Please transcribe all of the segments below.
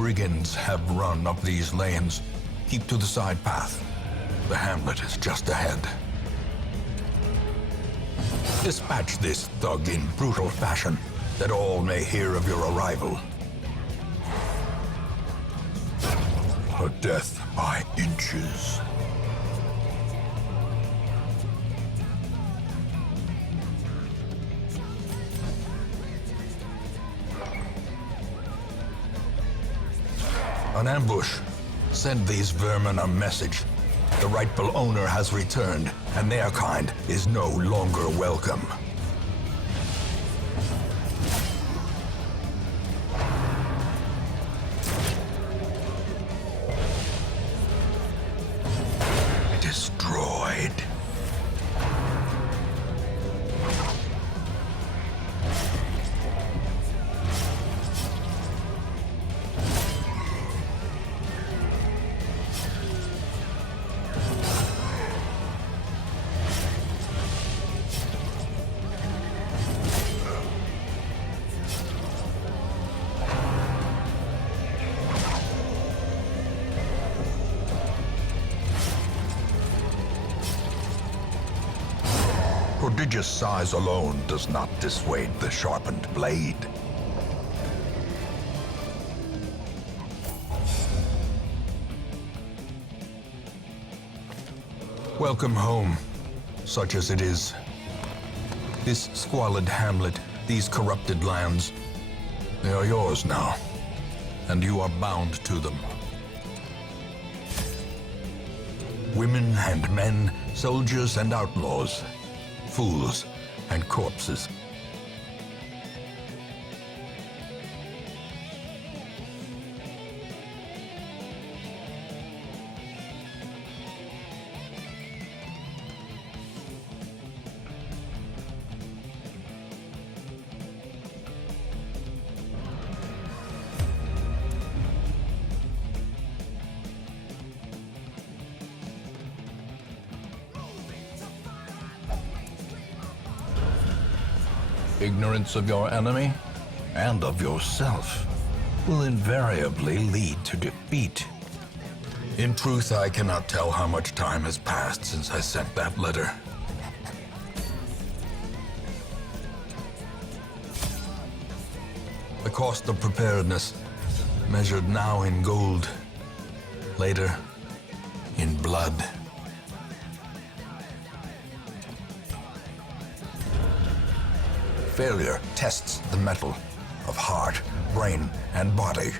brigands have run up these lanes. Keep to the side path. The hamlet is just ahead. Dispatch this thug in brutal fashion, that all may hear of your arrival. A death by inches. An ambush. Send these vermin a message. The rightful owner has returned, and their kind is no longer welcome. Destroyed. Prodigious size alone does not dissuade the sharpened blade. Welcome home, such as it is. This squalid hamlet, these corrupted lands, they are yours now, and you are bound to them. Women and men, soldiers and outlaws, fools and corpses. Ignorance of your enemy and of yourself will invariably lead to defeat. In truth, I cannot tell how much time has passed since I sent that letter. The cost of preparedness, measured now in gold, later in blood. Failure tests the mettle of heart, brain, and body.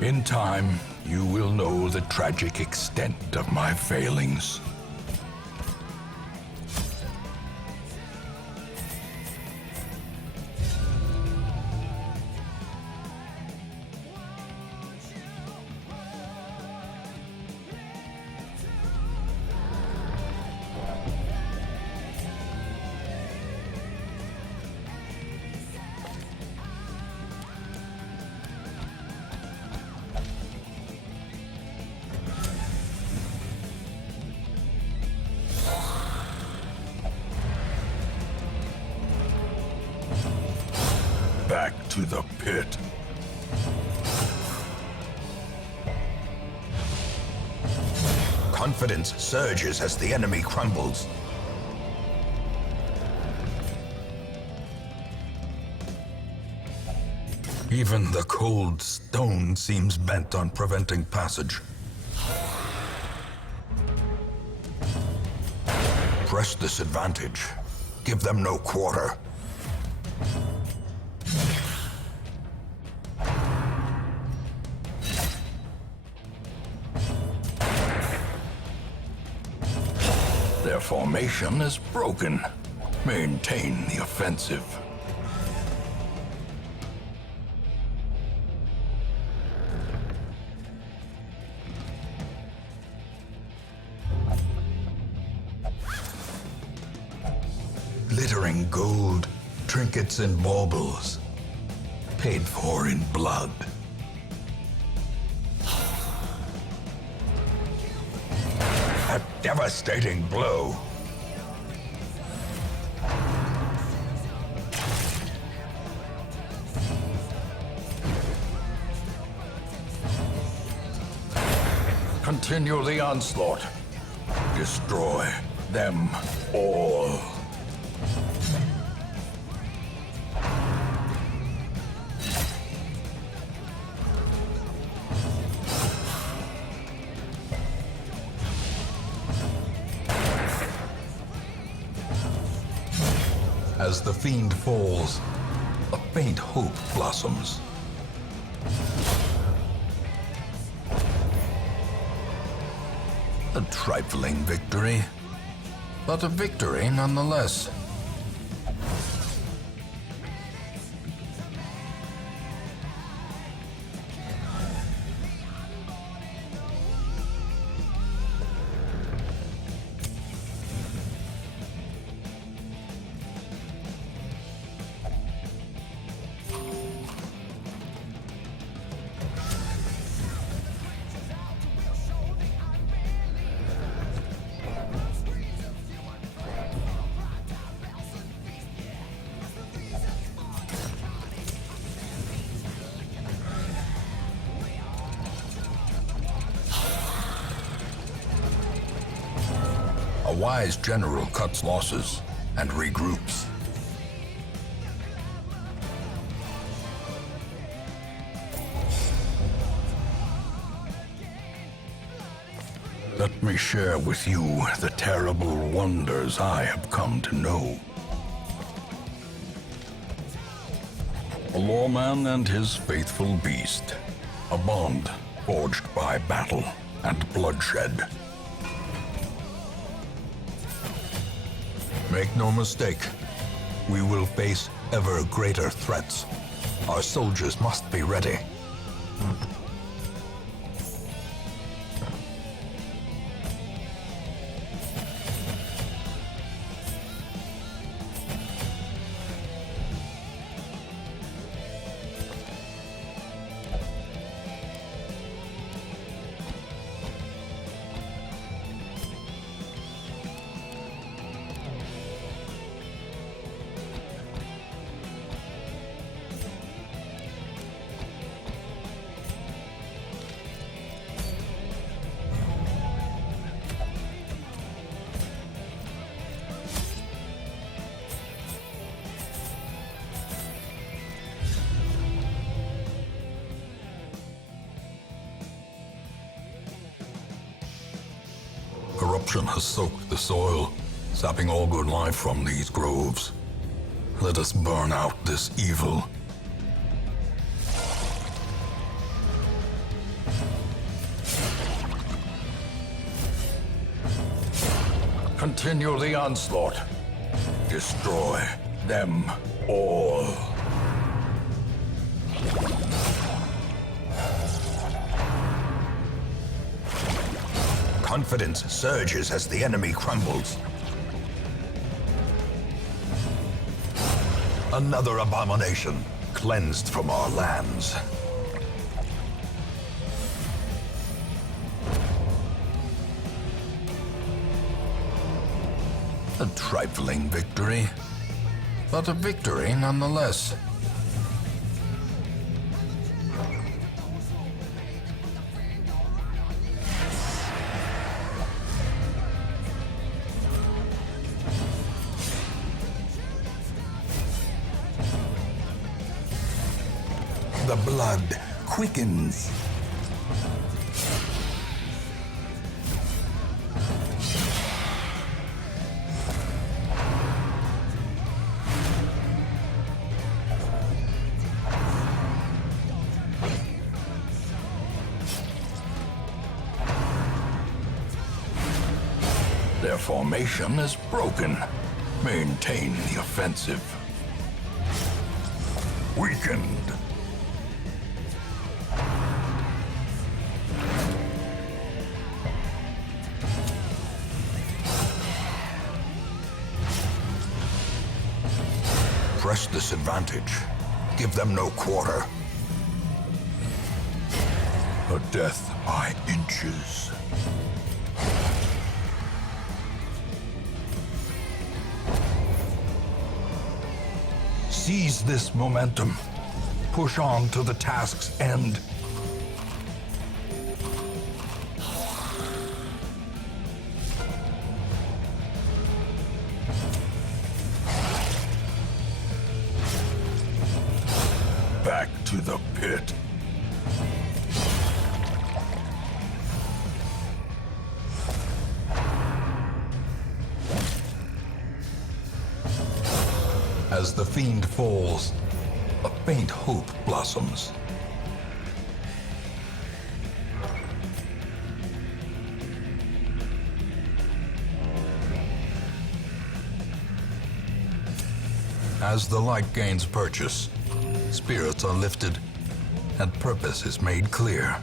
In time, you will know the tragic extent of my failings. Back to the pit. Confidence surges as the enemy crumbles. Even the cold stone seems bent on preventing passage. Press this advantage. Give them no quarter. Their formation is broken. Maintain the offensive. Glittering gold, trinkets and baubles, paid for in blood. A devastating blow. Continue the onslaught. Destroy them all. As the fiend falls, a faint hope blossoms. A trifling victory, but a victory nonetheless. A wise general cuts losses and regroups. Let me share with you the terrible wonders I have come to know. A lawman and his faithful beast, a bond forged by battle and bloodshed. Make no mistake, we will face ever greater threats. Our soldiers must be ready. Corruption has soaked the soil, sapping all good life from these groves. Let us burn out this evil. Continue the onslaught. Destroy them all. Confidence surges as the enemy crumbles. Another abomination cleansed from our lands. A trifling victory, but a victory nonetheless. The blood quickens. Their formation is broken. Maintain the offensive. Weakened. Press this advantage. Give them no quarter. A death by inches. Seize this momentum. Push on to the task's end. back to the pit. As the fiend falls, a faint hope blossoms. As the light gains purchase, spirits are lifted and purpose is made clear.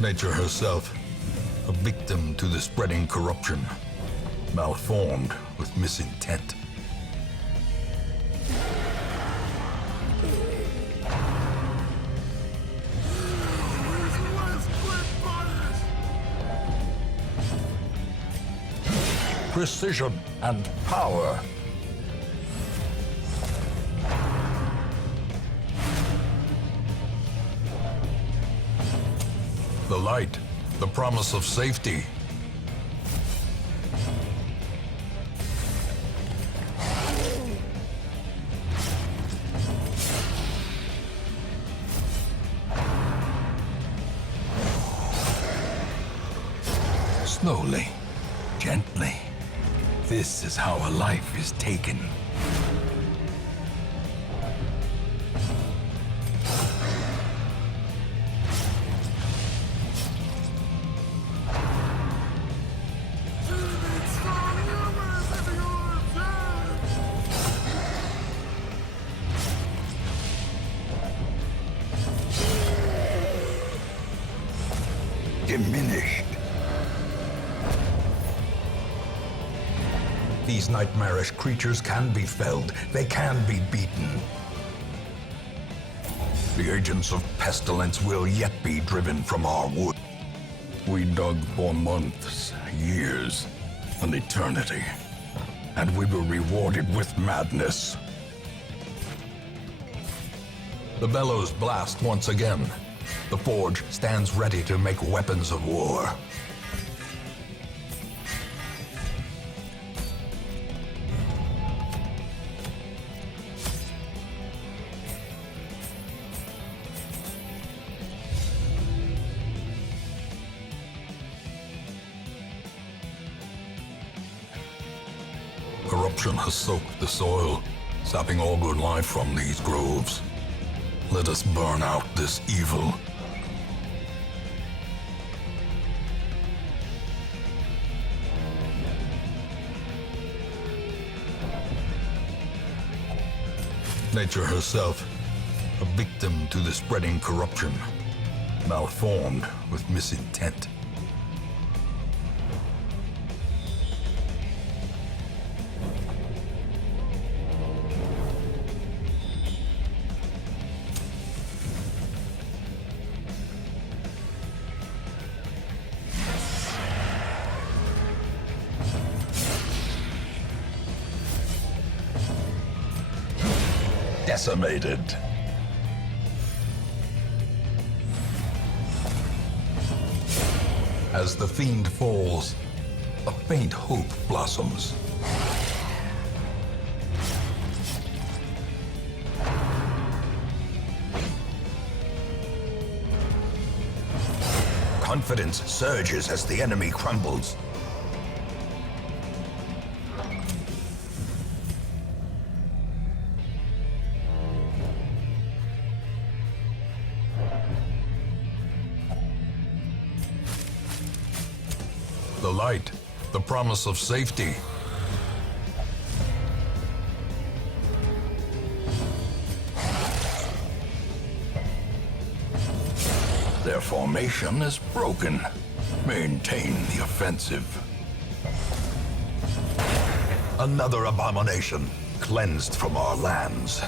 Nature herself, a victim to the spreading corruption, malformed with misintent. Precision and power. The light, the promise of safety. Slowly, gently. This is how a life is taken. Diminished. These nightmarish creatures can be felled. They can be beaten. The agents of pestilence will yet be driven from our wood. We dug for months, years, an eternity, and we were rewarded with madness. The bellows blast once again. The forge stands ready to make weapons of war. Corruption has soaked the soil, sapping all good life from these groves. Let us burn out this evil. Nature herself, a victim to the spreading corruption, malformed with misintent. Decimated. As the fiend falls, a faint hope blossoms. Confidence surges as the enemy crumbles. The light, the promise of safety. Their formation is broken. Maintain the offensive. Another abomination cleansed from our lands.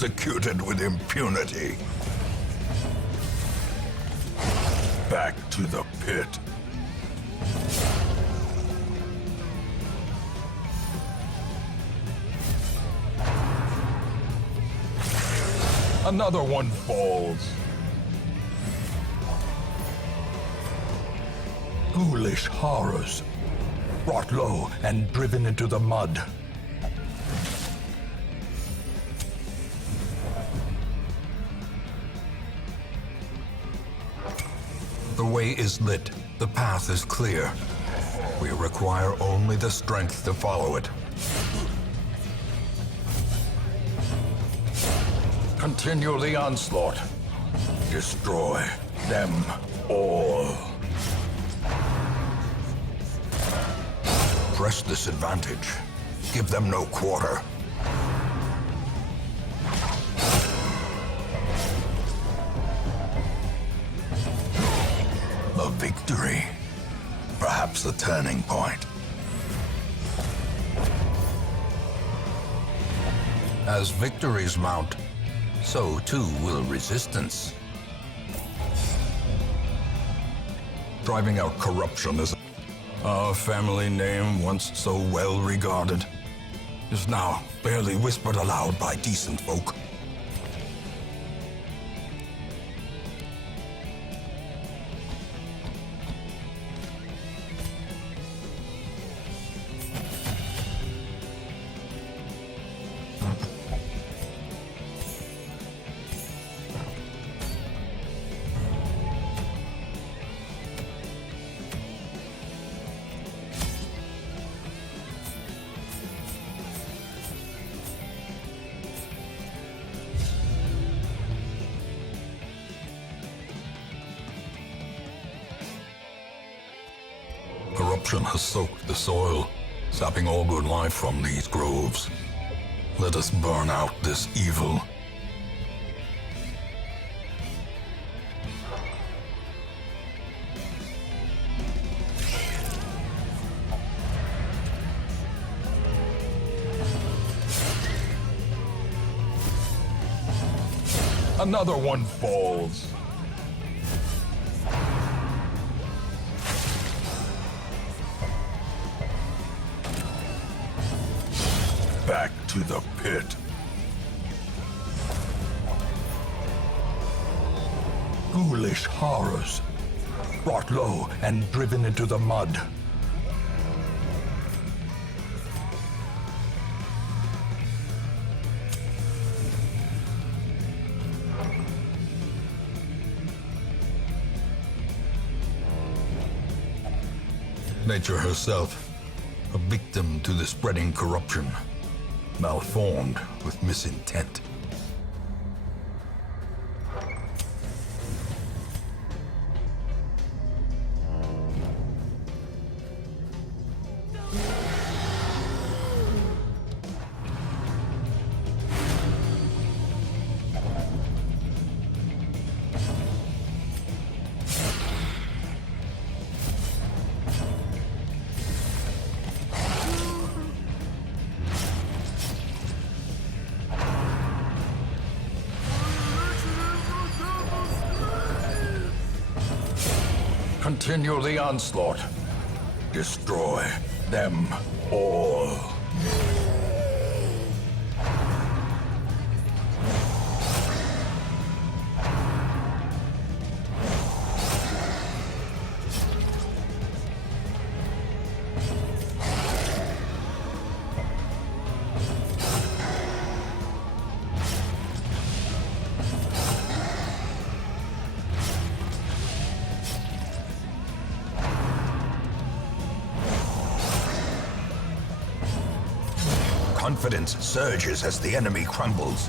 executed with impunity. Back to the pit. Another one falls. Ghoulish horrors, brought low and driven into the mud. The way is lit. The path is clear. We require only the strength to follow it. Continue the onslaught. Destroy them all. Press this advantage. Give them no quarter. A victory. Perhaps the turning point. As victories mount, so too will resistance. Driving out corruption is our family name, once so well regarded, is now barely whispered aloud by decent folk. Corruption has soaked the soil, sapping all good life from these groves. Let us burn out this evil. Another one falls. Back to the pit. Ghoulish horrors, brought low and driven into the mud. Nature herself, a victim to the spreading corruption, malformed with misintent. Continue the onslaught. Destroy them all. Confidence surges as the enemy crumbles.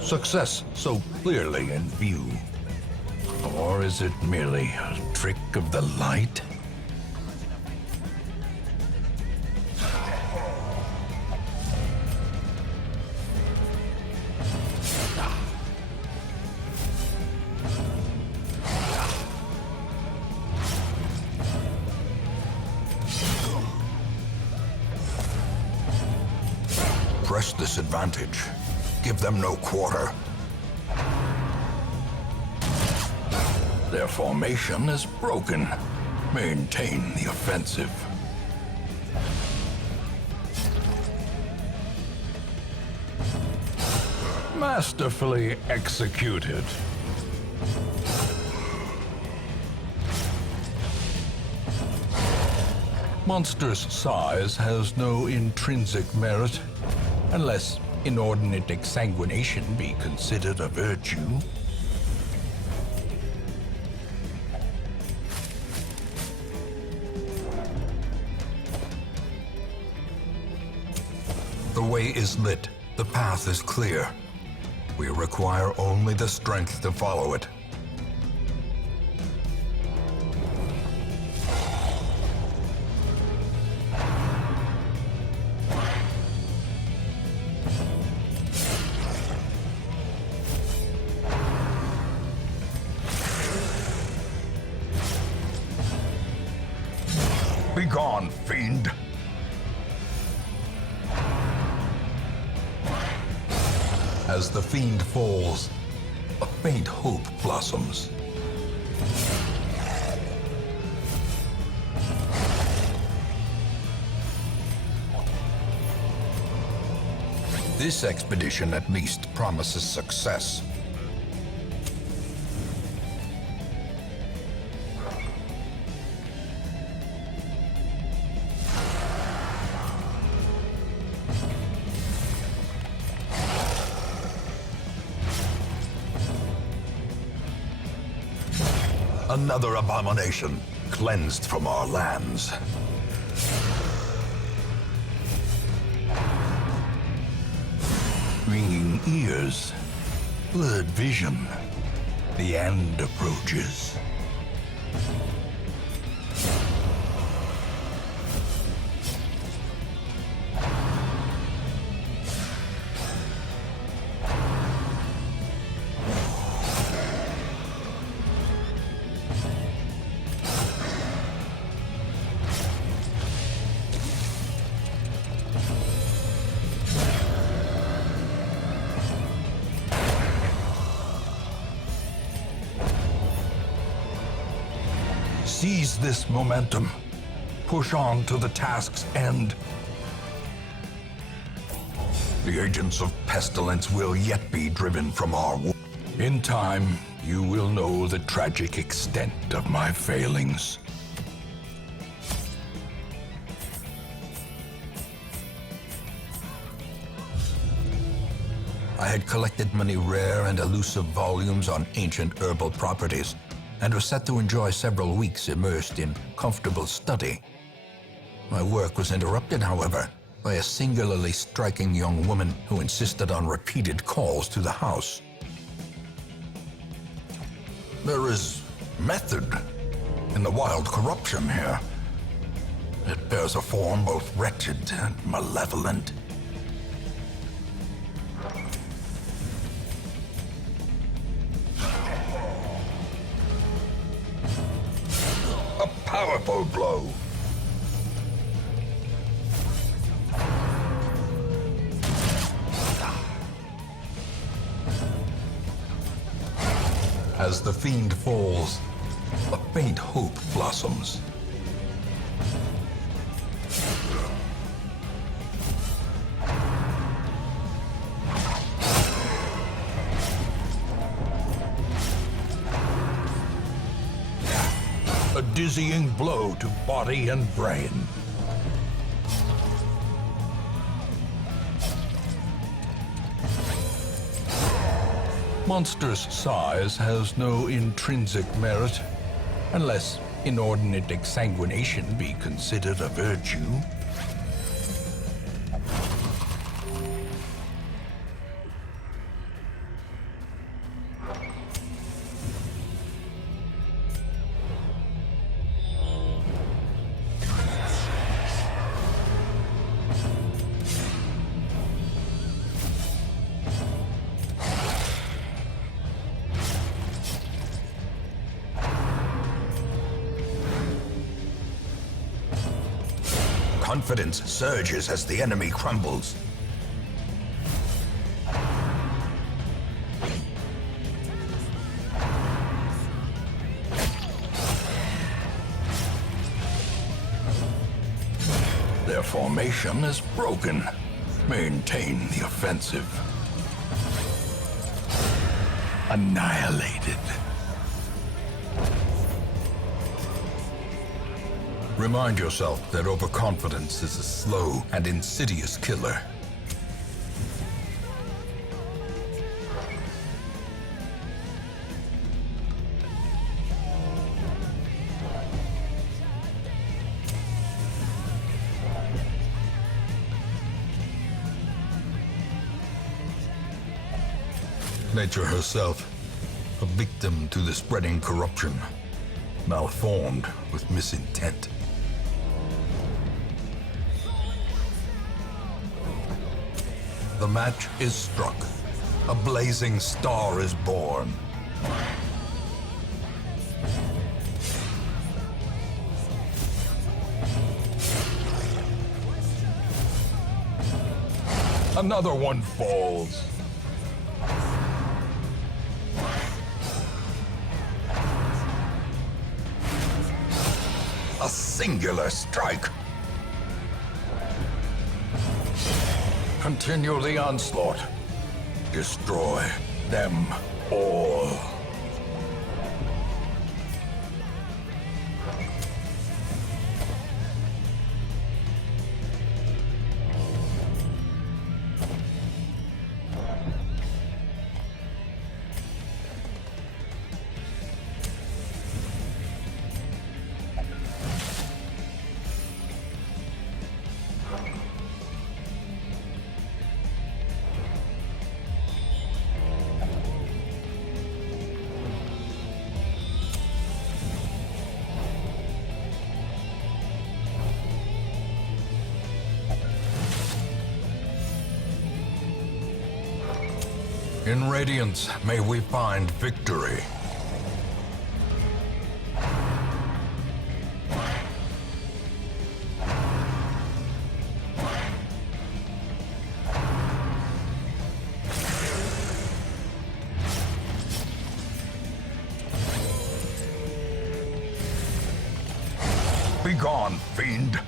Success so clearly in view. Or is it merely a trick of the light? this advantage. Give them no quarter. Their formation is broken. Maintain the offensive. Masterfully executed. Monster's size has no intrinsic merit, unless inordinate exsanguination be considered a virtue. The way is lit. The path is clear. We require only the strength to follow it. Begone, fiend! As the fiend falls, a faint hope blossoms. This expedition at least promises success. Another abomination, cleansed from our lands. Ringing ears, blurred vision. The end approaches. Seize this momentum. Push on to the task's end. The agents of pestilence will yet be driven from our war. In time, you will know the tragic extent of my failings. I had collected many rare and elusive volumes on ancient herbal properties, and was set to enjoy several weeks immersed in comfortable study. My work was interrupted, however, by a singularly striking young woman who insisted on repeated calls to the house. There is method in the wild corruption here. It bears a form both wretched and malevolent. A powerful blow. As the fiend falls, a faint hope blossoms. A dizzying blow to body and brain. Monster's size has no intrinsic merit, unless inordinate exsanguination be considered a virtue. Confidence surges as the enemy crumbles. formation is broken. Maintain the offensive. Annihilated. Remind yourself that overconfidence is a slow and insidious killer. Nature herself, a victim to the spreading corruption, malformed with misintent. The match is struck. A blazing star is born. Another one falls. A singular strike. Continue the onslaught. Destroy them all. In Radiance, may we find victory. Begone, fiend!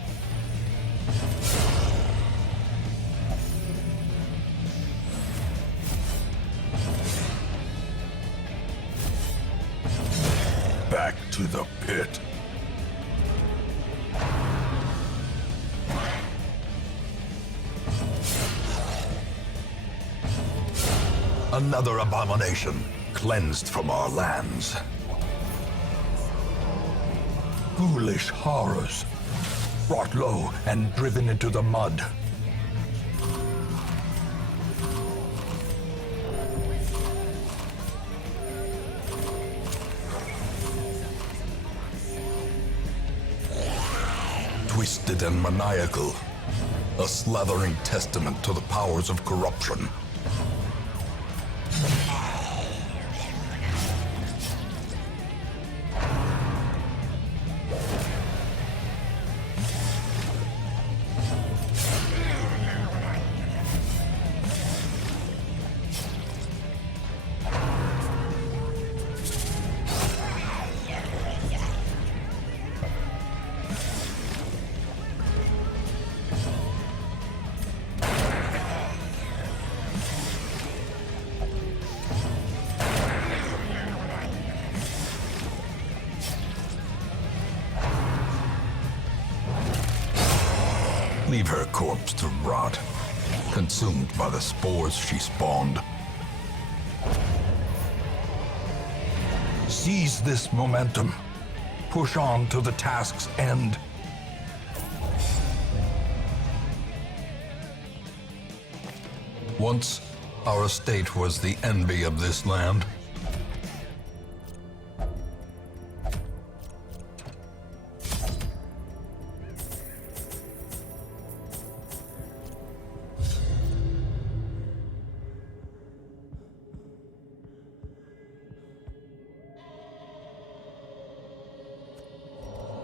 Back to the pit. Another abomination cleansed from our lands. Foolish horrors, brought low and driven into the mud. Twisted and maniacal, a slathering testament to the powers of corruption. Leave her corpse to rot, consumed by the spores she spawned. Seize this momentum. Push on to the task's end. Once, our estate was the envy of this land.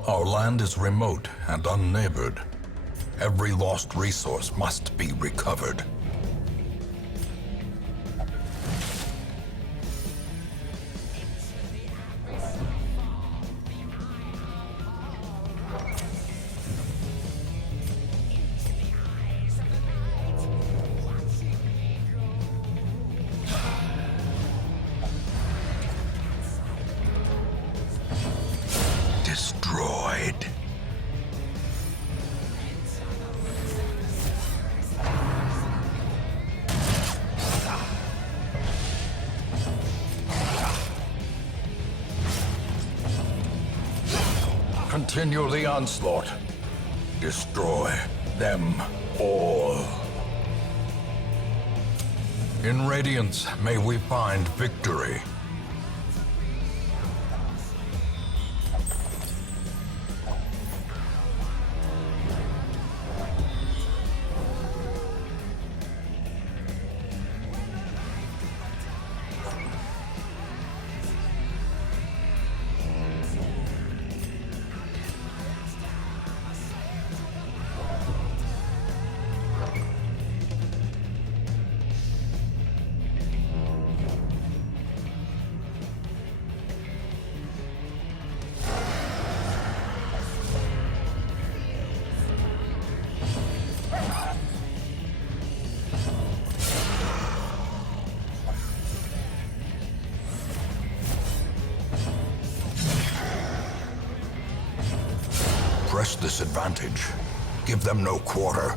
Our land is remote and unneighbored. Every lost resource must be recovered. continue the onslaught. Destroy them all. In Radiance, may we find victory. Press this advantage. Give them no quarter.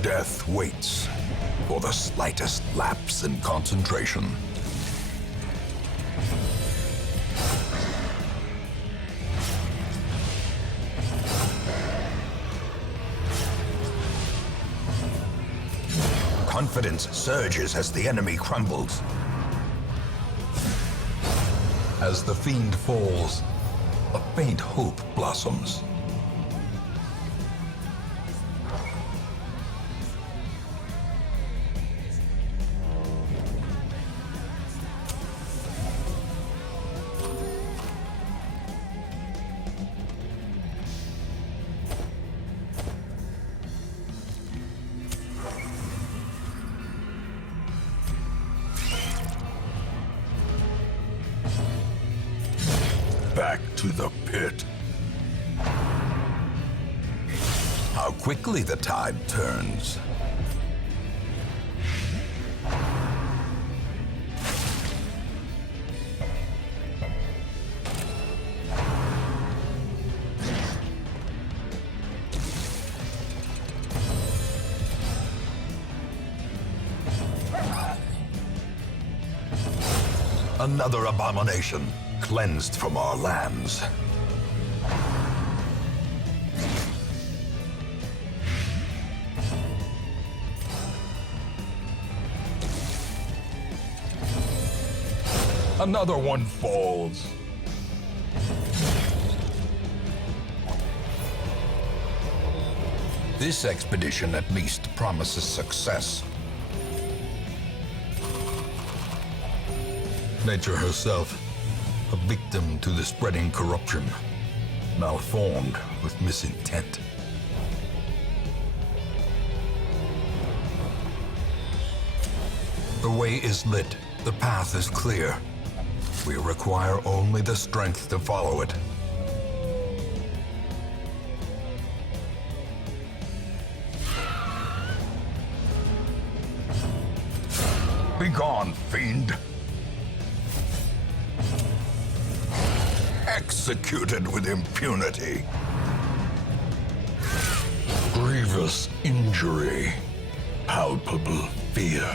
Death waits for the slightest lapse in concentration. Confidence surges as the enemy crumbles. As the fiend falls, a faint hope blossoms. Back to the pit. How quickly the tide turns. Another abomination cleansed from our lands. Another one falls. This expedition at least promises success. Nature herself, a victim to the spreading corruption, malformed with misintent. The way is lit, the path is clear. We require only the strength to follow it. Begone, fiend! Executed with impunity. Grievous injury, palpable fear.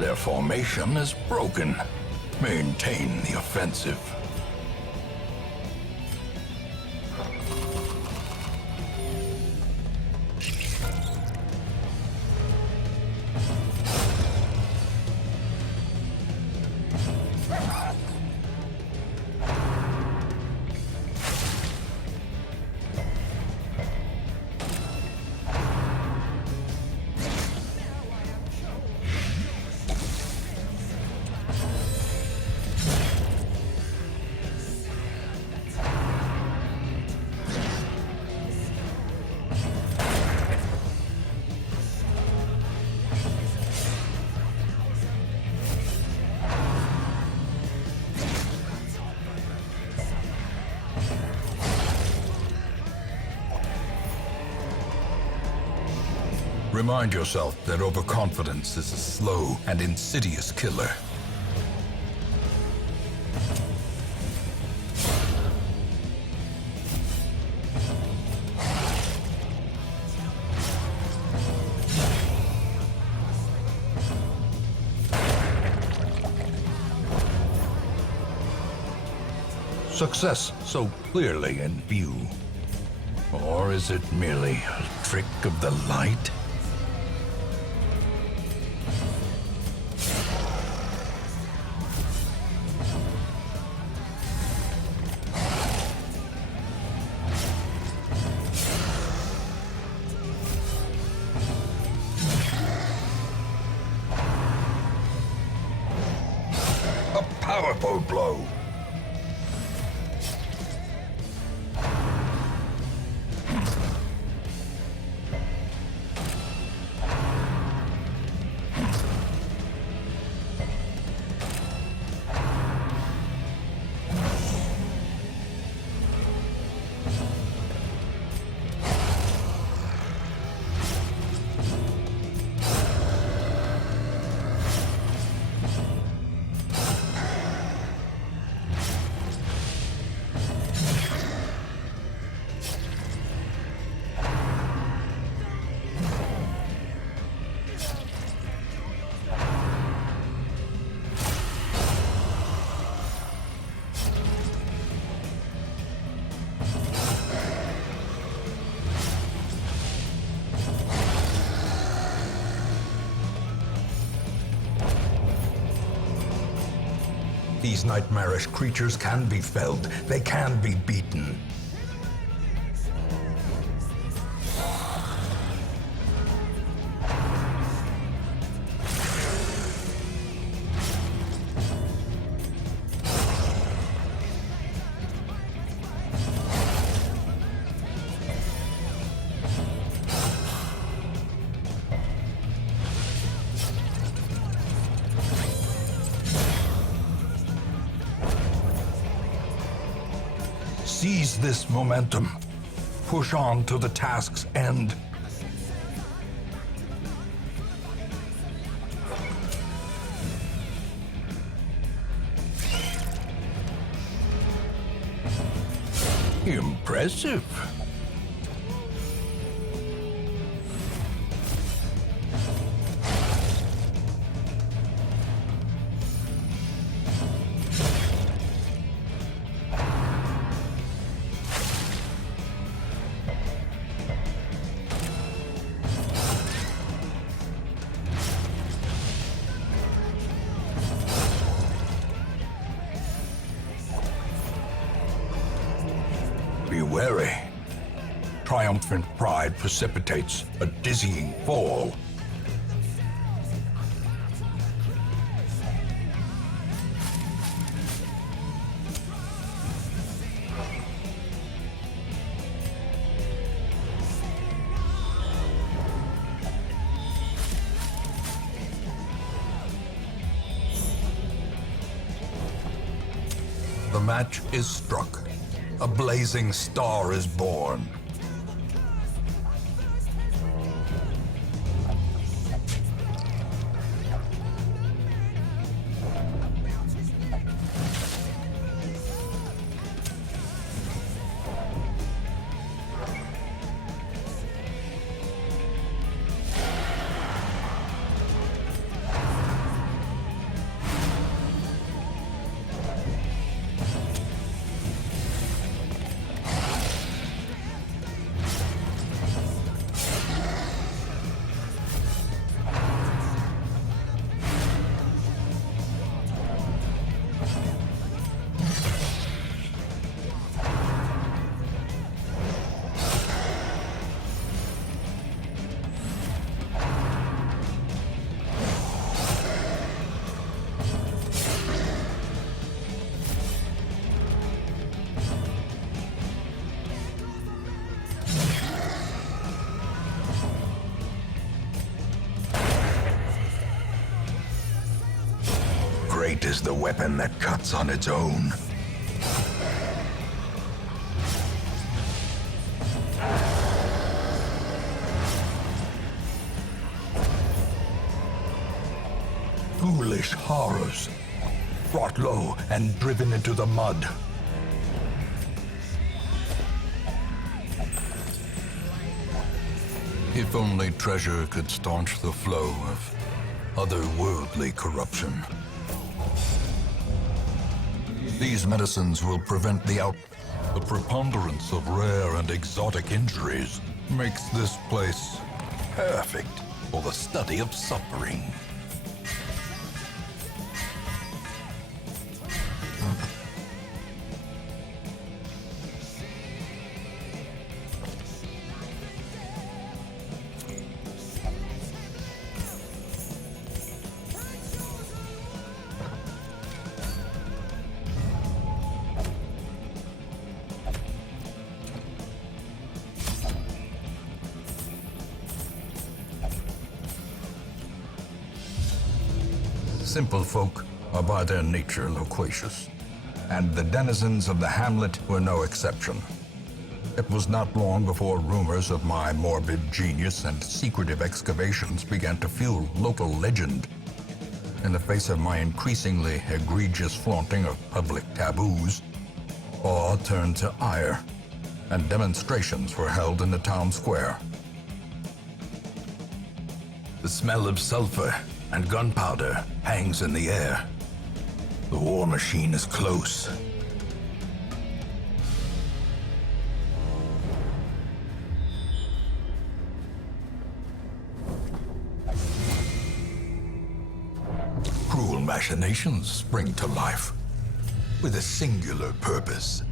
Their formation is broken. Maintain the offensive. Remind yourself that overconfidence is a slow and insidious killer. success so clearly in view? Or is it merely a trick of the light? A powerful blow. These nightmarish creatures can be felled. They can be beaten. Seize this momentum. Push on to the task's end. Impressive. Be wary. Triumphant pride precipitates a dizzying fall. The match is struck. A blazing star is born. Great is the weapon that cuts on its own. Foolish horrors, brought low and driven into the mud. If only treasure could staunch the flow of otherworldly corruption. These medicines will prevent the preponderance of rare and exotic injuries makes this place perfect for the study of suffering. Simple folk are by their nature loquacious, and the denizens of the hamlet were no exception. It was not long before rumors of my morbid genius and secretive excavations began to fuel local legend. In the face of my increasingly egregious flaunting of public taboos, awe turned to ire, and demonstrations were held in the town square. The smell of sulfur and gunpowder hangs in the air. The war machine is close. Cruel machinations spring to life with a singular purpose.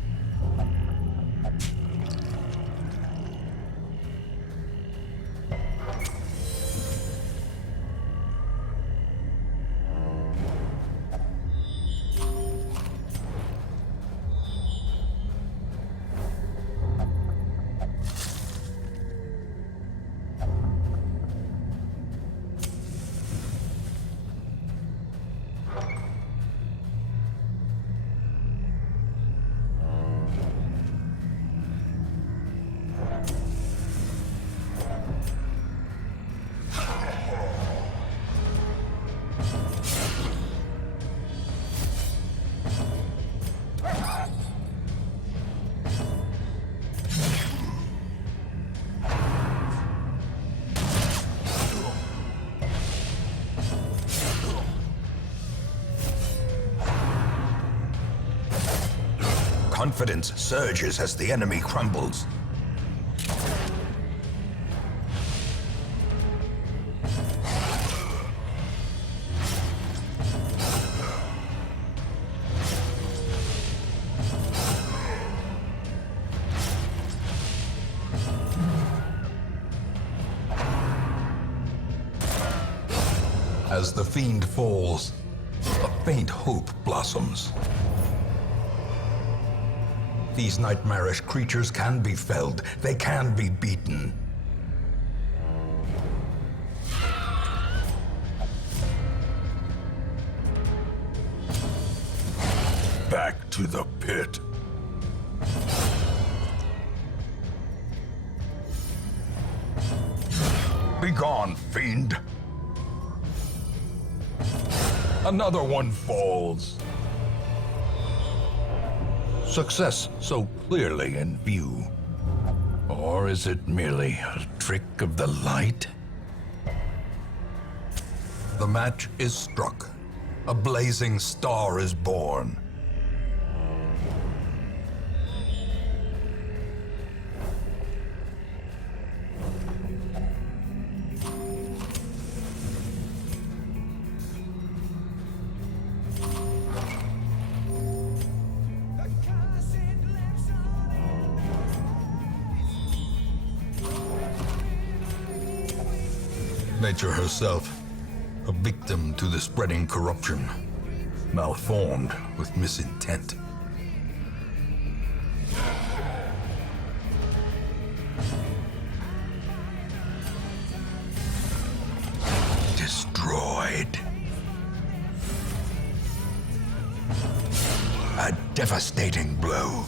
Confidence surges as the enemy crumbles. As the fiend falls, a faint hope blossoms. These nightmarish creatures can be felled. They can be beaten. Back to the pit. Begone, fiend. Another one falls. Success so clearly in view. Or is it merely a trick of the light? The match is struck. A blazing star is born. Nature herself, a victim to the spreading corruption, malformed with misintent. Destroyed. A devastating blow.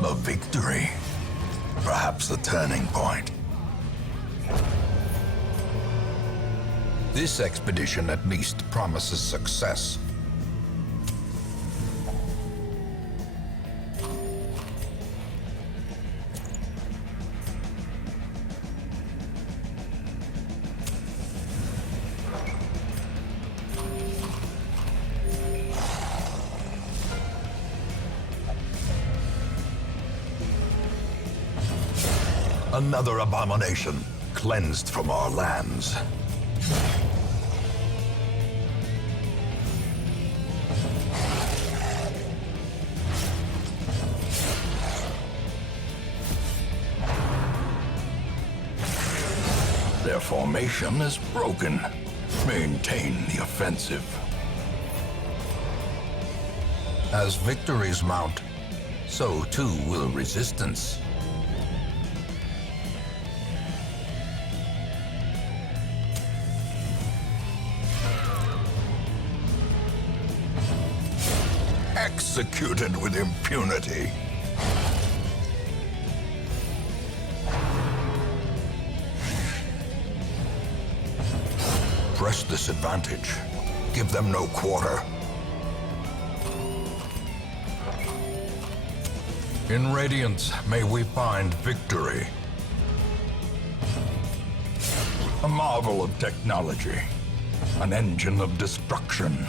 A victory, perhaps a turning point. This expedition at least promises success. Another abomination cleansed from our lands. Their formation is broken. Maintain the offensive. As victories mount, so too will resistance. Executed with impunity. Press this advantage. Give them no quarter. In Radiance, may we find victory. A marvel of technology. An engine of destruction.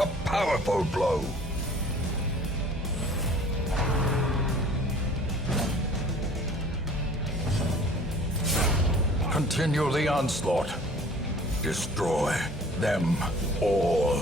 A powerful blow. Continue the onslaught. Destroy them all.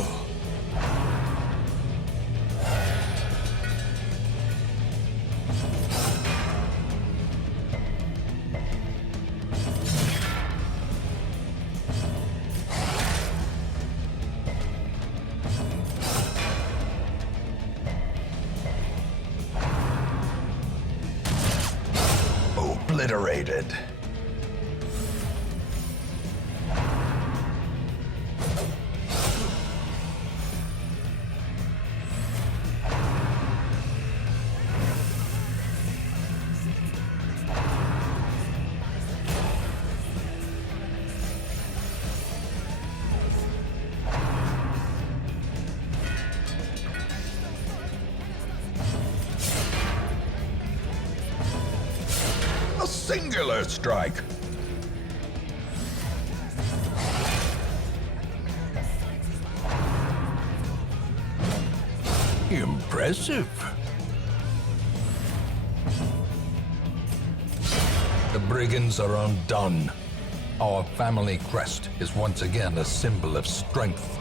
Obliterated. A singular strike. Impressive. The Brigands are undone. Our family crest is once again a symbol of strength